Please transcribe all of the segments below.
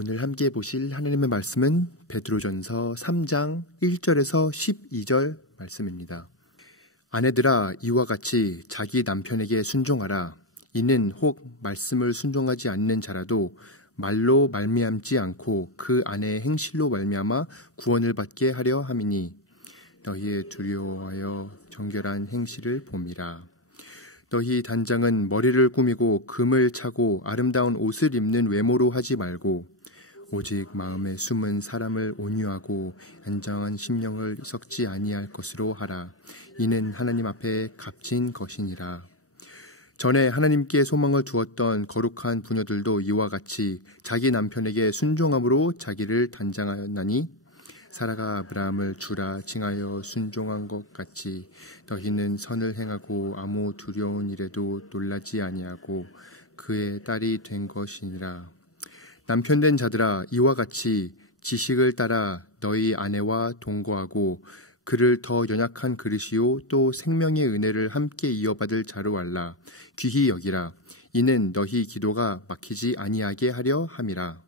오늘 함께 보실 하나님의 말씀은 베드로전서 3장 1절에서 12절 말씀입니다. 아내들아, 이와 같이 자기 남편에게 순종하라. 이는 혹 말씀을 순종하지 않는 자라도 말로 말미암지 않고 그 아내의 행실로 말미암아 구원을 받게 하려 함이니 너희의 두려워하여 정결한 행실을 봄이라. 너희 단장은 머리를 꾸미고 금을 차고 아름다운 옷을 입는 외모로 하지 말고 오직 마음에 숨은 사람을 온유하고 안정한 심령을 썩지 아니할 것으로 하라. 이는 하나님 앞에 값진 것이니라. 전에 하나님께 소망을 두었던 거룩한 부녀들도 이와 같이 자기 남편에게 순종함으로 자기를 단장하였나니 사라가 아브라함을 주라 칭하여 순종한 것 같이 너희는 선을 행하고 아무 두려운 일에도 놀라지 아니하고 그의 딸이 된 것이니라. 남편된 자들아, 이와 같이 지식을 따라 너희 아내와 동거하고 그를 더 연약한 그릇이요 또 생명의 은혜를 함께 이어받을 자로 알라. 귀히 여기라. 이는 너희 기도가 막히지 아니하게 하려 함이라.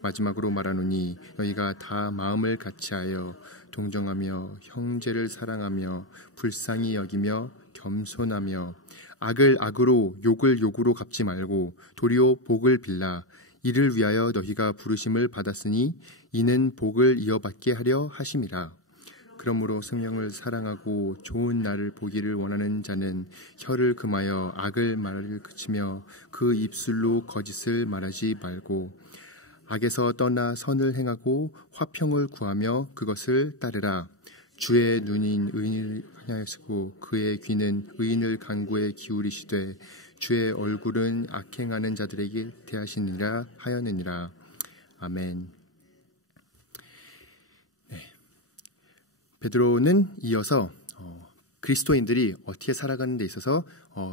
마지막으로 말하노니 너희가 다 마음을 같이하여 동정하며 형제를 사랑하며 불쌍히 여기며 겸손하며 악을 악으로 욕을 욕으로 갚지 말고 도리어 복을 빌라. 이를 위하여 너희가 부르심을 받았으니 이는 복을 이어받게 하려 하심이라. 그러므로 생명을 사랑하고 좋은 날을 보기를 원하는 자는 혀를 금하여 악을 말을 그치며 그 입술로 거짓을 말하지 말고 악에서 떠나 선을 행하고 화평을 구하며 그것을 따르라. 주의 눈인 의인을 향하시고 그의 귀는 의인을 간구에 기울이시되 주의 얼굴은 악행하는 자들에게 대하시니라 하였느니라. 아멘. 네. 베드로는 이어서 그리스도인들이 어떻게 살아가는 데 있어서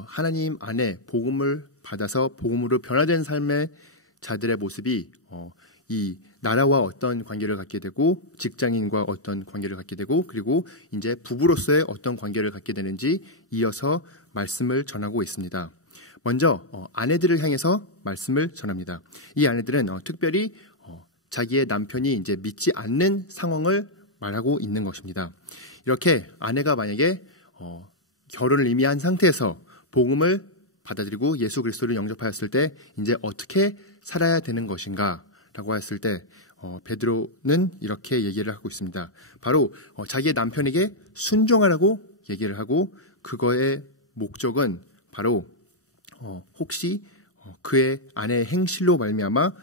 하나님 안에 복음을 받아서 복음으로 변화된 삶의 자들의 모습이 이 나라와 어떤 관계를 갖게 되고 직장인과 어떤 관계를 갖게 되고 그리고 이제 부부로서의 어떤 관계를 갖게 되는지 이어서 말씀을 전하고 있습니다. 먼저 아내들을 향해서 말씀을 전합니다. 이 아내들은 특별히 자기의 남편이 이제 믿지 않는 상황을 말하고 있는 것입니다. 이렇게 아내가 만약에 결혼을 이미 한 상태에서 복음을 받아들이고 예수 그리스도를 영접하였을 때 이제 어떻게 살아야 되는 것인가 라고 했을 때 베드로는 이렇게 얘기를 하고 있습니다. 바로 자기의 남편에게 순종하라고 얘기를 하고 그거의 목적은 바로 혹시 그의 아내의 행실로 말미암아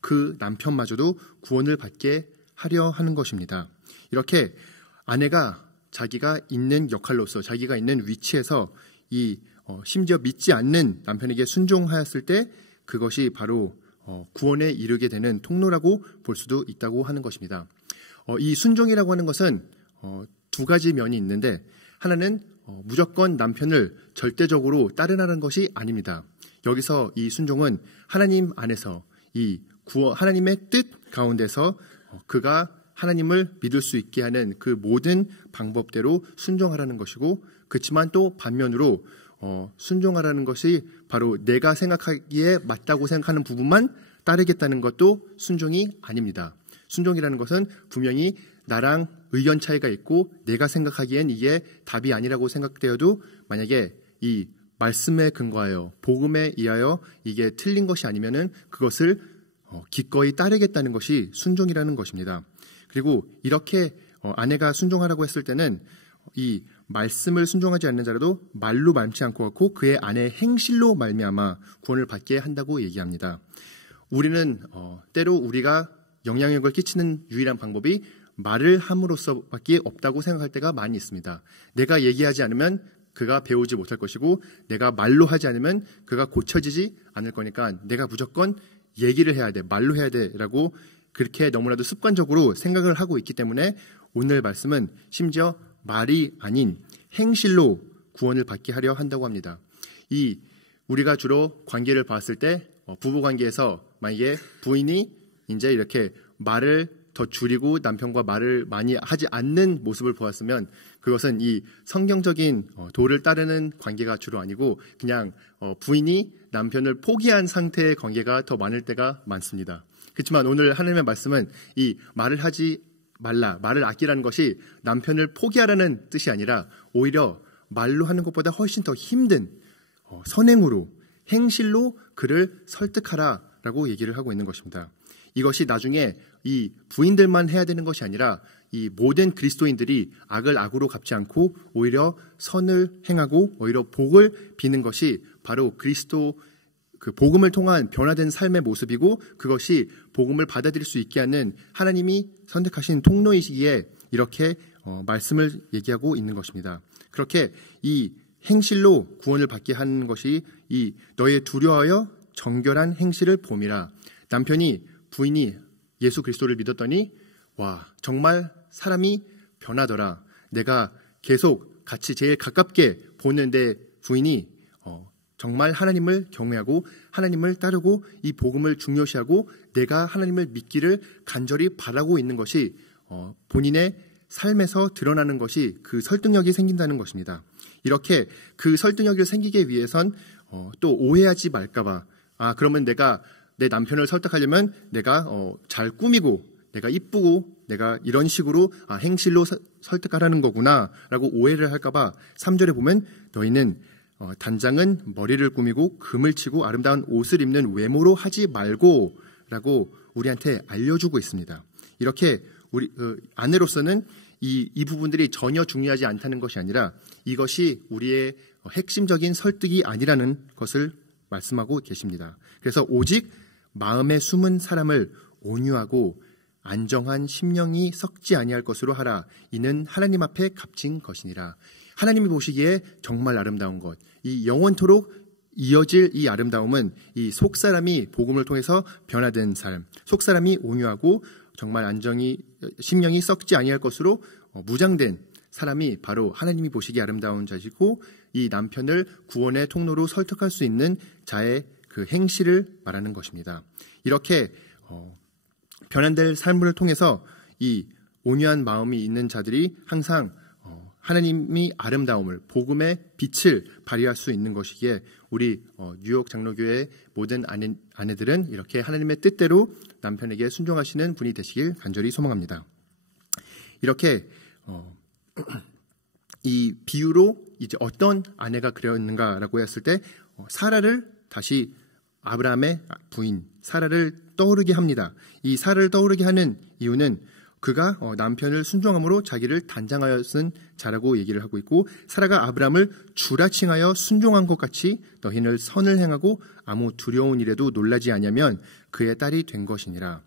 그 남편마저도 구원을 받게 하려 하는 것입니다. 이렇게 아내가 자기가 있는 역할로서 자기가 있는 위치에서 심지어 믿지 않는 남편에게 순종하였을 때 그것이 바로 구원에 이르게 되는 통로라고 볼 수도 있다고 하는 것입니다. 이 순종이라고 하는 것은 두 가지 면이 있는데 하나는 무조건 남편을 절대적으로 따르라는 것이 아닙니다. 여기서 이 순종은 하나님 안에서 하나님의 뜻 가운데서 그가 하나님을 믿을 수 있게 하는 그 모든 방법대로 순종하라는 것이고 그렇지만 또 반면으로 순종하라는 것이 바로 내가 생각하기에 맞다고 생각하는 부분만 따르겠다는 것도 순종이 아닙니다. 순종이라는 것은 분명히 나랑 의견 차이가 있고 내가 생각하기엔 이게 답이 아니라고 생각되어도 만약에 이 말씀에 근거하여 복음에 의하여 이게 틀린 것이 아니면은 그것을 기꺼이 따르겠다는 것이 순종이라는 것입니다. 그리고 이렇게 아내가 순종하라고 했을 때는 이 말씀을 순종하지 않는 자라도 말로 말지 않고 그의 아내의 행실로 말미암아 구원을 받게 한다고 얘기합니다. 우리는 때로 우리가 영향력을 끼치는 유일한 방법이 말을 함으로써밖에 없다고 생각할 때가 많이 있습니다. 내가 얘기하지 않으면 그가 배우지 못할 것이고 내가 말로 하지 않으면 그가 고쳐지지 않을 거니까 내가 무조건 얘기를 해야 돼, 말로 해야 돼 라고 그렇게 너무나도 습관적으로 생각을 하고 있기 때문에 오늘 말씀은 심지어 말이 아닌 행실로 구원을 받게 하려 한다고 합니다. 우리가 주로 관계를 봤을 때 부부 관계에서 만약에 부인이 이제 이렇게 말을 더 줄이고 남편과 말을 많이 하지 않는 모습을 보았으면 그것은 이 성경적인 도를 따르는 관계가 주로 아니고 그냥 부인이 남편을 포기한 상태의 관계가 더 많을 때가 많습니다. 그렇지만 오늘 하나님의 말씀은 이 말을 하지 말라, 말을 아끼라는 것이 남편을 포기하라는 뜻이 아니라 오히려 말로 하는 것보다 훨씬 더 힘든 선행으로, 행실로 그를 설득하라라고 얘기를 하고 있는 것입니다. 이것이 나중에 이 부인들만 해야 되는 것이 아니라 이 모든 그리스도인들이 악을 악으로 갚지 않고 오히려 선을 행하고 오히려 복을 비는 것이 바로 그리스도 그 복음을 통한 변화된 삶의 모습이고, 그것이 복음을 받아들일 수 있게 하는 하나님이 선택하신 통로이시기에 이렇게 말씀을 얘기하고 있는 것입니다. 그렇게 이 행실로 구원을 받게 하는 것이 이 너의 두려워하여 정결한 행실을 봄이라. 부인이 예수 그리스도를 믿었더니 와, 정말 사람이 변하더라. 내가 계속 같이 제일 가깝게 보는 내 부인이 정말 하나님을 경외하고 하나님을 따르고 이 복음을 중요시하고 내가 하나님을 믿기를 간절히 바라고 있는 것이 본인의 삶에서 드러나는 것이 그 설득력이 생긴다는 것입니다. 이렇게 그 설득력이 생기기 위해선 또 오해하지 말까봐, 그러면 내가 내 남편을 설득하려면 내가 잘 꾸미고 내가 이쁘고 내가 이런 식으로 행실로 설득하라는 거구나 라고 오해를 할까봐 3절에 보면 너희는 단장은 머리를 꾸미고 금을 치고 아름다운 옷을 입는 외모로 하지 말고 라고 우리한테 알려주고 있습니다. 이렇게 우리 아내로서는 이 부분들이 전혀 중요하지 않다는 것이 아니라 이것이 우리의 핵심적인 설득이 아니라는 것을 말씀하고 계십니다. 그래서 오직 마음에 숨은 사람을 온유하고 안정한 심령이 썩지 아니할 것으로 하라. 이는 하나님 앞에 값진 것이니라. 하나님이 보시기에 정말 아름다운 것, 이 영원토록 이어질 이 아름다움은 이 속사람이 복음을 통해서 변화된 삶, 속사람이 온유하고 정말 심령이 썩지 아니할 것으로 무장된 사람이 바로 하나님이 보시기에 아름다운 자시고, 이 남편을 구원의 통로로 설득할 수 있는 자의 그 행실을 말하는 것입니다. 이렇게 변환될 삶을 통해서 이 온유한 마음이 있는 자들이 항상 하나님이 아름다움을, 복음의 빛을 발휘할 수 있는 것이기에 우리 뉴욕 장로교회 모든 아내들은 이렇게 하나님의 뜻대로 남편에게 순종하시는 분이 되시길 간절히 소망합니다. 이렇게 이 비유로 이제 어떤 아내가 그렸는가라고 했을 때 사라를 다시 아브라함의 부인 사라를 떠오르게 합니다. 이 사라를 떠오르게 하는 이유는 그가 남편을 순종함으로 자기를 단장하여 쓴 자라고 얘기를 하고 있고, 사라가 아브라함을 주라 칭하여 순종한 것 같이 너희는 선을 행하고 아무 두려운 일에도 놀라지 아니하면 그의 딸이 된 것이니라.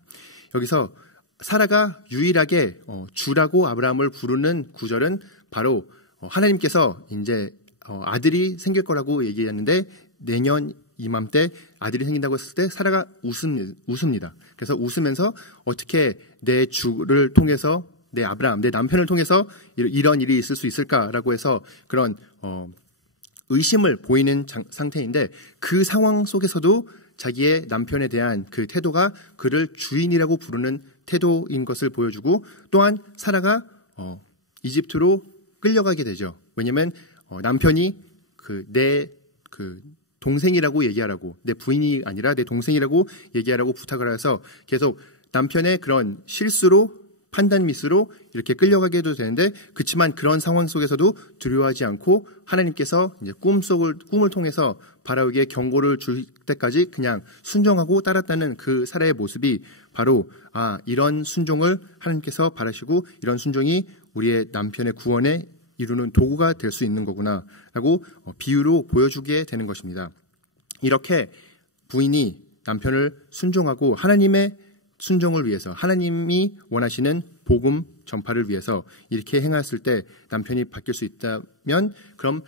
여기서 사라가 유일하게 주라고 아브라함을 부르는 구절은 바로 하나님께서 이제 아들이 생길 거라고 얘기했는데 내년 이맘때 아들이 생긴다고 했을 때 사라가 웃습니다. 그래서 웃으면서 어떻게 내 주를 통해서 내 아브라함, 내 남편을 통해서 이런 일이 있을 수 있을까라고 해서 그런 의심을 보이는 상태인데, 그 상황 속에서도 자기의 남편에 대한 그 태도가 그를 주인이라고 부르는 태도인 것을 보여주고, 또한 사라가 이집트로 끌려가게 되죠. 왜냐하면 남편이 내 동생이라고 얘기하라고, 내 부인이 아니라 내 동생이라고 얘기하라고 부탁을 해서 계속 남편의 그런 실수로, 판단 미스로 이렇게 끌려가게 해도 되는데, 그렇지만 그런 상황 속에서도 두려워하지 않고 하나님께서 이제 꿈을 통해서 바라오에게 경고를 줄 때까지 그냥 순종하고 따랐다는 그 사라의 모습이 바로 이런 순종을 하나님께서 바라시고 이런 순종이 우리의 남편의 구원에 이루는 도구가 될 수 있는 거구나 라고 비유로 보여주게 되는 것입니다. 이렇게 부인이 남편을 순종하고 하나님의 순종을 위해서, 하나님이 원하시는 복음 전파를 위해서 이렇게 행했을 때 남편이 바뀔 수 있다면, 그럼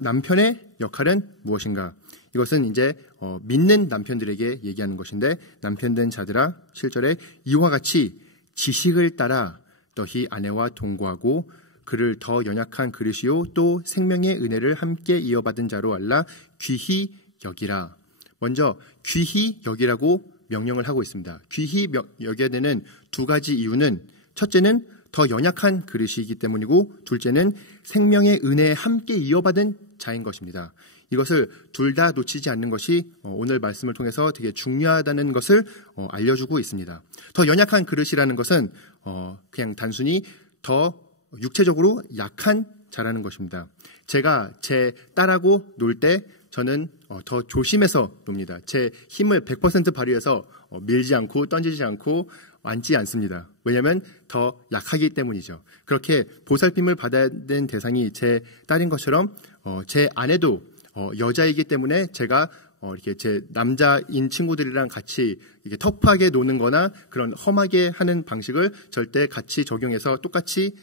남편의 역할은 무엇인가? 이것은 이제 믿는 남편들에게 얘기하는 것인데, 남편된 자들아 7절에 이와 같이 지식을 따라 너희 아내와 동거하고 그를 더 연약한 그릇이요 또 생명의 은혜를 함께 이어받은 자로 알라 귀히 여기라. 먼저 귀히 여기라고 명령을 하고 있습니다. 귀히 여겨야 되는 두 가지 이유는, 첫째는 더 연약한 그릇이기 때문이고, 둘째는 생명의 은혜에 함께 이어받은 자인 것입니다. 이것을 둘 다 놓치지 않는 것이 오늘 말씀을 통해서 되게 중요하다는 것을 알려주고 있습니다. 더 연약한 그릇이라는 것은 그냥 단순히 더 육체적으로 약한 자라는 것입니다. 제가 제 딸하고 놀 때 저는 더 조심해서 놉니다. 제 힘을 100% 발휘해서 밀지 않고 던지지 않고 앉지 않습니다. 왜냐하면 더 약하기 때문이죠. 그렇게 보살핌을 받아야 되는 대상이 제 딸인 것처럼 제 아내도 여자이기 때문에 제가 이렇게 제 남자인 친구들이랑 같이 이렇게 터프하게 노는 거나 그런 험하게 하는 방식을 절대 같이 적용해서 똑같이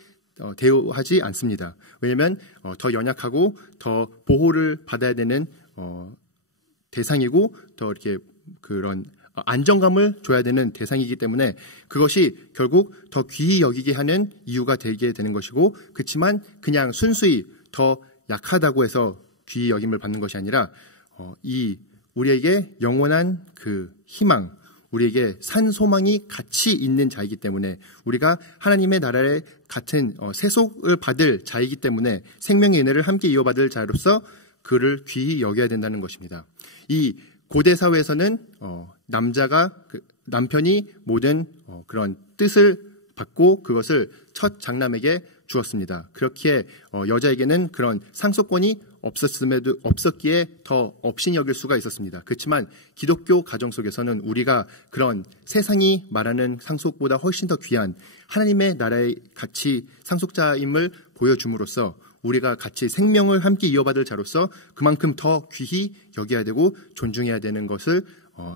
대우하지 않습니다. 왜냐하면 더 연약하고 더 보호를 받아야 되는 대상이고 더 이렇게 그런 안정감을 줘야 되는 대상이기 때문에 그것이 결국 더 귀히 여기게 하는 이유가 되게 되는 것이고, 그렇지만 그냥 순수히 더 약하다고 해서 귀히 여김을 받는 것이 아니라 이 우리에게 영원한 그 희망, 우리에게 산 소망이 같이 있는 자이기 때문에, 우리가 하나님의 나라의 같은 세속을 받을 자이기 때문에 생명의 은혜를 함께 이어받을 자로서 그를 귀히 여겨야 된다는 것입니다. 이 고대 사회에서는 남편이 모든 그런 뜻을 받고 그것을 첫 장남에게 주었습니다. 그렇기에 여자에게는 그런 상속권이 없었기에 더 업신 여길 수가 있었습니다. 그렇지만 기독교 가정 속에서는 우리가 그런 세상이 말하는 상속보다 훨씬 더 귀한 하나님의 나라의 같이 상속자임을 보여줌으로써 우리가 같이 생명을 함께 이어받을 자로서 그만큼 더 귀히 여겨야 되고 존중해야 되는 것을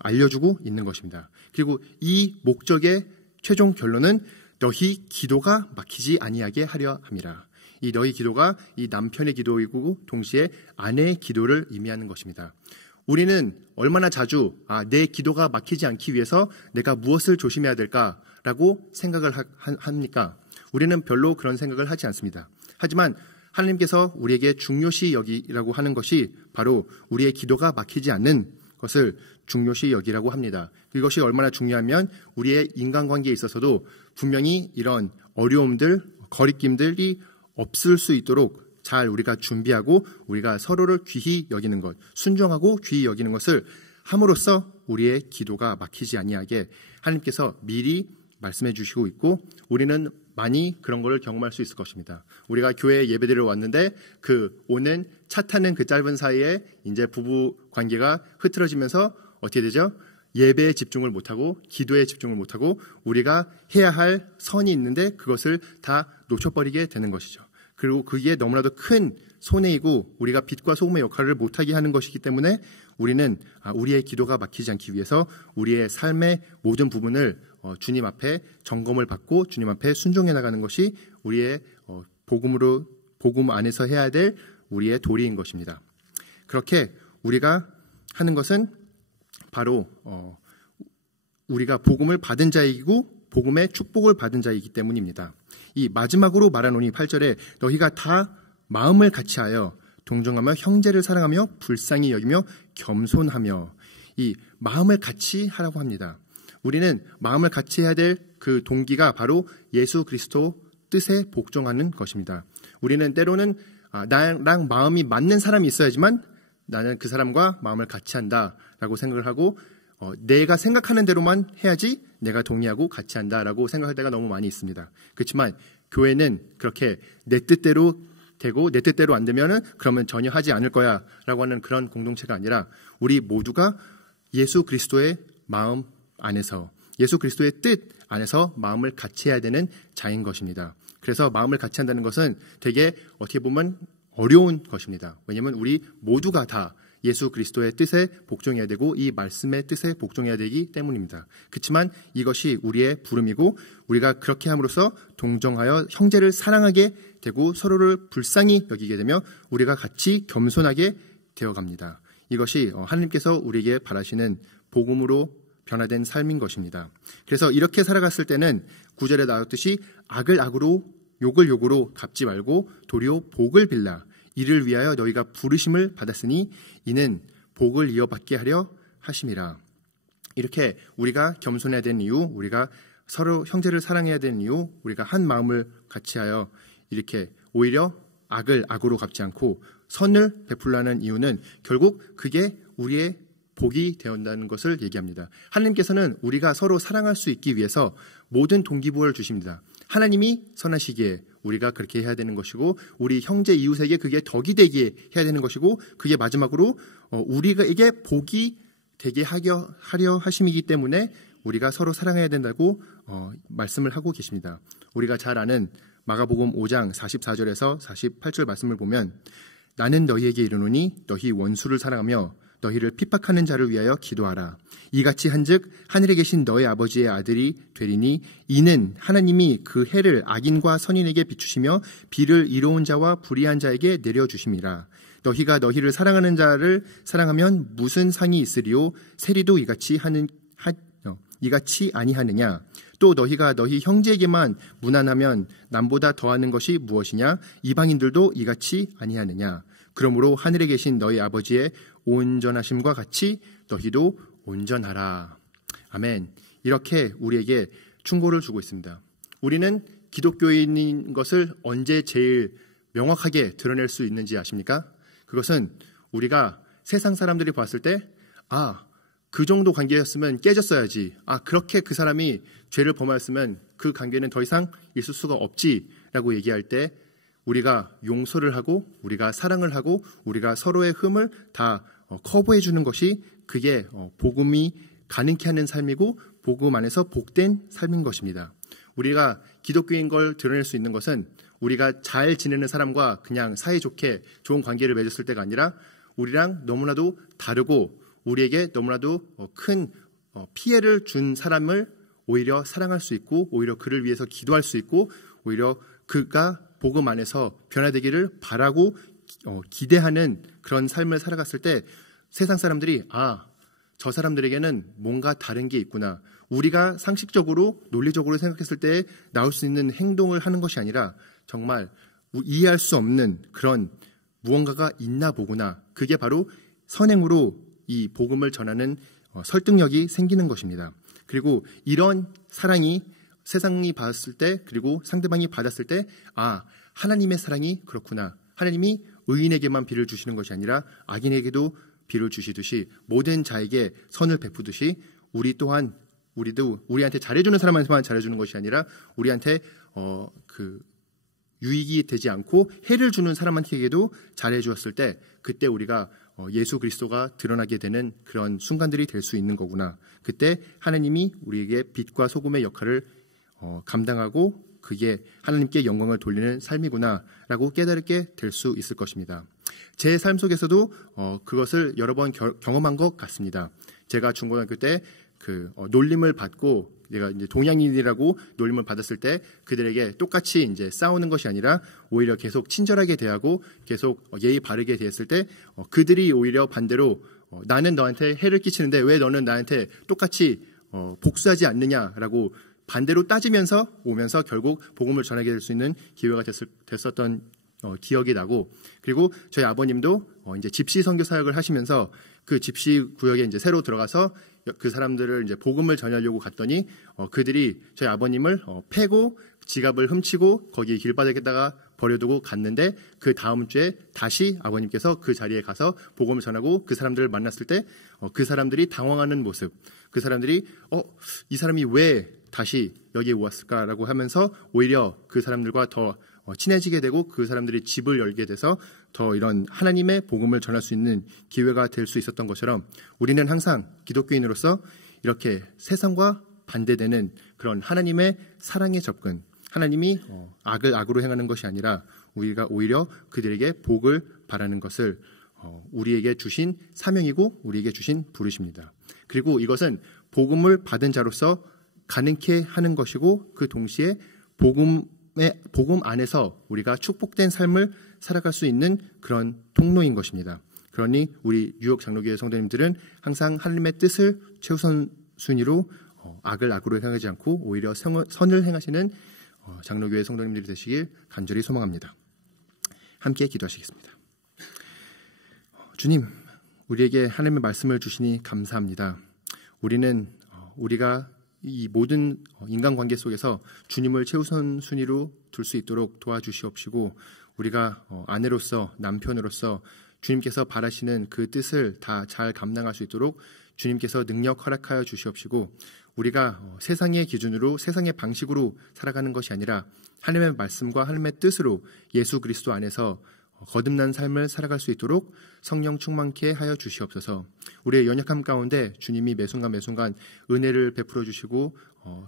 알려주고 있는 것입니다. 그리고 이 목적의 최종 결론은 너희 기도가 막히지 아니하게 하려 함이라. 이 너희 기도가 이 남편의 기도이고 동시에 아내의 기도를 의미하는 것입니다. 우리는 얼마나 자주 내 기도가 막히지 않기 위해서 내가 무엇을 조심해야 될까라고 생각을 합니까? 우리는 별로 그런 생각을 하지 않습니다. 하지만 하나님께서 우리에게 중요시 여기라고 하는 것이 바로 우리의 기도가 막히지 않는 것을 중요시 여기라고 합니다. 이것이 얼마나 중요하면 우리의 인간관계에 있어서도 분명히 이런 어려움들, 거리낌들이 없을 수 있도록 잘 우리가 준비하고 우리가 서로를 귀히 여기는 것, 순종하고 귀히 여기는 것을 함으로써 우리의 기도가 막히지 아니하게 하나님께서 미리 말씀해 주시고 있고, 우리는 많이 그런 걸 경험할 수 있을 것입니다. 우리가 교회에 예배드리러 왔는데 오는 차 타는 그 짧은 사이에 이제 부부 관계가 흐트러지면서 어떻게 되죠? 예배에 집중을 못하고 기도에 집중을 못하고 우리가 해야 할 선이 있는데 그것을 다 놓쳐버리게 되는 것이죠. 그리고 그게 너무나도 큰 손해이고 우리가 빛과 소금의 역할을 못하게 하는 것이기 때문에 우리는 우리의 기도가 막히지 않기 위해서 우리의 삶의 모든 부분을 주님 앞에 점검을 받고 주님 앞에 순종해 나가는 것이 우리의 복음 안에서 해야 될 우리의 도리인 것입니다. 그렇게 우리가 하는 것은 바로 우리가 복음을 받은 자이고 복음의 축복을 받은 자이기 때문입니다. 이 마지막으로 말하노니 8절에 너희가 다 마음을 같이하여 동정하며 형제를 사랑하며 불쌍히 여기며 겸손하며, 이 마음을 같이 하라고 합니다. 우리는 마음을 같이 해야 될 그 동기가 바로 예수 그리스도 뜻에 복종하는 것입니다. 우리는 때로는 나랑 마음이 맞는 사람이 있어야지만 나는 그 사람과 마음을 같이 한다라고 생각을 하고 내가 생각하는 대로만 해야지 내가 동의하고 같이 한다라고 생각할 때가 너무 많이 있습니다. 그렇지만 교회는 그렇게 내 뜻대로 되고 내 뜻대로 안 되면은 그러면 전혀 하지 않을 거야 라고 하는 그런 공동체가 아니라 우리 모두가 예수 그리스도의 마음 안에서, 예수 그리스도의 뜻 안에서 마음을 같이 해야 되는 자인 것입니다. 그래서 마음을 같이 한다는 것은 되게 어떻게 보면 어려운 것입니다. 왜냐하면 우리 모두가 다 예수 그리스도의 뜻에 복종해야 되고 이 말씀의 뜻에 복종해야 되기 때문입니다. 그렇지만 이것이 우리의 부름이고 우리가 그렇게 함으로써 동정하여 형제를 사랑하게 되고 서로를 불쌍히 여기게 되며 우리가 같이 겸손하게 되어갑니다. 이것이 하나님께서 우리에게 바라시는 복음으로 변화된 삶인 것입니다. 그래서 이렇게 살아갔을 때는 9절에 나왔듯이 악을 악으로 욕을 욕으로 갚지 말고 도리어 복을 빌라. 이를 위하여 너희가 부르심을 받았으니 이는 복을 이어받게 하려 하심이라. 이렇게 우리가 겸손해야 되는 이유, 우리가 서로 형제를 사랑해야 되는 이유, 우리가 한 마음을 같이 하여 이렇게 오히려 악을 악으로 갚지 않고 선을 베풀라는 이유는 결국 그게 우리의 복이 되었다는 것을 얘기합니다. 하나님께서는 우리가 서로 사랑할 수 있기 위해서 모든 동기부여를 주십니다. 하나님이 선하시기에 우리가 그렇게 해야 되는 것이고, 우리 형제 이웃에게 그게 덕이 되게 해야 되는 것이고, 그게 마지막으로 우리에게 복이 되게 하려 하심이기 때문에 우리가 서로 사랑해야 된다고 말씀을 하고 계십니다. 우리가 잘 아는 마가복음 5장 44절에서 48절 말씀을 보면, 나는 너희에게 이르노니 너희 원수를 사랑하며 너희를 핍박하는 자를 위하여 기도하라. 이같이 한즉 하늘에 계신 너희 아버지의 아들이 되리니, 이는 하나님이 그 해를 악인과 선인에게 비추시며 비를 이로운 자와 불의한 자에게 내려주심이라. 너희가 너희를 사랑하는 자를 사랑하면 무슨 상이 있으리요? 세리도 이같이 아니하느냐? 또 너희가 너희 형제에게만 무난하면 남보다 더하는 것이 무엇이냐? 이방인들도 이같이 아니하느냐? 그러므로 하늘에 계신 너희 아버지의 온전하심과 같이 너희도 온전하라. 아멘. 이렇게 우리에게 충고를 주고 있습니다. 우리는 기독교인인 것을 언제 제일 명확하게 드러낼 수 있는지 아십니까? 그것은 우리가 세상 사람들이 봤을 때, 그 정도 관계였으면 깨졌어야지. 그렇게 그 사람이 죄를 범하였으면 그 관계는 더 이상 있을 수가 없지라고 얘기할 때, 우리가 용서를 하고 우리가 사랑을 하고 우리가 서로의 흠을 다 커버해 주는 것이, 그게 복음이 가능케 하는 삶이고 복음 안에서 복된 삶인 것입니다. 우리가 기독교인 걸 드러낼 수 있는 것은 우리가 잘 지내는 사람과 그냥 사이좋게 좋은 관계를 맺었을 때가 아니라, 우리랑 너무나도 다르고 우리에게 너무나도 큰 피해를 준 사람을 오히려 사랑할 수 있고, 오히려 그를 위해서 기도할 수 있고, 오히려 그가 복음 안에서 변화되기를 바라고 기대하는 그런 삶을 살아갔을 때, 세상 사람들이 저 사람들에게는 뭔가 다른 게 있구나. 우리가 상식적으로 논리적으로 생각했을 때 나올 수 있는 행동을 하는 것이 아니라 정말 이해할 수 없는 그런 무언가가 있나 보구나. 그게 바로 선행으로 이 복음을 전하는 설득력이 생기는 것입니다. 그리고 이런 사랑이 세상이 받았을 때, 그리고 상대방이 받았을 때, 하나님의 사랑이 그렇구나. 하나님이 의인에게만 비를 주시는 것이 아니라 악인에게도 비를 주시듯이, 모든 자에게 선을 베푸듯이, 우리도 우리한테 잘해주는 사람한테만 잘해주는 것이 아니라 우리한테 유익이 되지 않고 해를 주는 사람한테도 잘해주었을 때, 그때 우리가 예수 그리스도가 드러나게 되는 그런 순간들이 될 수 있는 거구나. 그때 하나님이 우리에게 빛과 소금의 역할을 감당하고 그게 하나님께 영광을 돌리는 삶이구나라고 깨달게 될 수 있을 것입니다. 제 삶 속에서도 그것을 여러 번 경험한 것 같습니다. 제가 중고등학교 때 놀림을 받고, 내가 이제 동양인이라고 놀림을 받았을 때 그들에게 똑같이 이제 싸우는 것이 아니라 오히려 계속 친절하게 대하고 계속 예의 바르게 대했을 때, 그들이 오히려 반대로 나는 너한테 해를 끼치는데 왜 너는 나한테 똑같이 복수하지 않느냐라고 반대로 따지면서 오면서 결국 복음을 전하게 될 수 있는 기회가 됐었던 기억이 나고, 그리고 저희 아버님도 이제 집시 선교 사역을 하시면서 그 집시 구역에 이제 새로 들어가서 그 사람들을 이제 복음을 전하려고 갔더니 그들이 저희 아버님을 패고 지갑을 훔치고 거기 길바닥에다가 버려두고 갔는데, 그 다음 주에 다시 아버님께서 그 자리에 가서 복음을 전하고 그 사람들을 만났을 때 그 사람들이 당황하는 모습, 그 사람들이 이 사람이 왜 다시 여기에 왔을까라고 하면서 오히려 그 사람들과 더 친해지게 되고 그 사람들이 집을 열게 돼서 더 이런 하나님의 복음을 전할 수 있는 기회가 될 수 있었던 것처럼, 우리는 항상 기독교인으로서 이렇게 세상과 반대되는 그런 하나님의 사랑의 접근, 하나님이 악을 악으로 행하는 것이 아니라 우리가 오히려 그들에게 복을 바라는 것을 우리에게 주신 사명이고 우리에게 주신 부르심입니다. 그리고 이것은 복음을 받은 자로서 가능케 하는 것이고, 그 동시에 복음 안에서 우리가 축복된 삶을 살아갈 수 있는 그런 통로인 것입니다. 그러니 우리 뉴욕 장로교회 성도님들은 항상 하나님의 뜻을 최우선 순위로 악을 악으로 행하지 않고 오히려 선을 행하시는 장로교회 성도님들이 되시길 간절히 소망합니다. 함께 기도하시겠습니다. 주님, 우리에게 하나님의 말씀을 주시니 감사합니다. 우리가 이 모든 인간관계 속에서 주님을 최우선 순위로 둘 수 있도록 도와주시옵시고, 우리가 아내로서 남편으로서 주님께서 바라시는 그 뜻을 다 잘 감당할 수 있도록 주님께서 능력 허락하여 주시옵시고 우리가 세상의 기준으로 세상의 방식으로 살아가는 것이 아니라 하나님의 말씀과 하나님의 뜻으로 예수 그리스도 안에서 거듭난 삶을 살아갈 수 있도록 성령 충만케 하여 주시옵소서. 우리의 연약함 가운데 주님이 매순간 매순간 은혜를 베풀어 주시고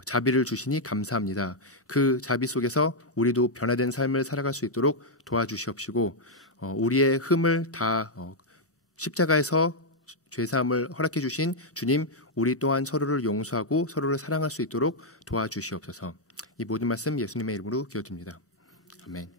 자비를 주시니 감사합니다. 그 자비 속에서 우리도 변화된 삶을 살아갈 수 있도록 도와주시옵시고 우리의 흠을 다 십자가에서 죄사함을 허락해 주신 주님, 우리 또한 서로를 용서하고 서로를 사랑할 수 있도록 도와주시옵소서. 이 모든 말씀 예수님의 이름으로 기도드립니다. 아멘.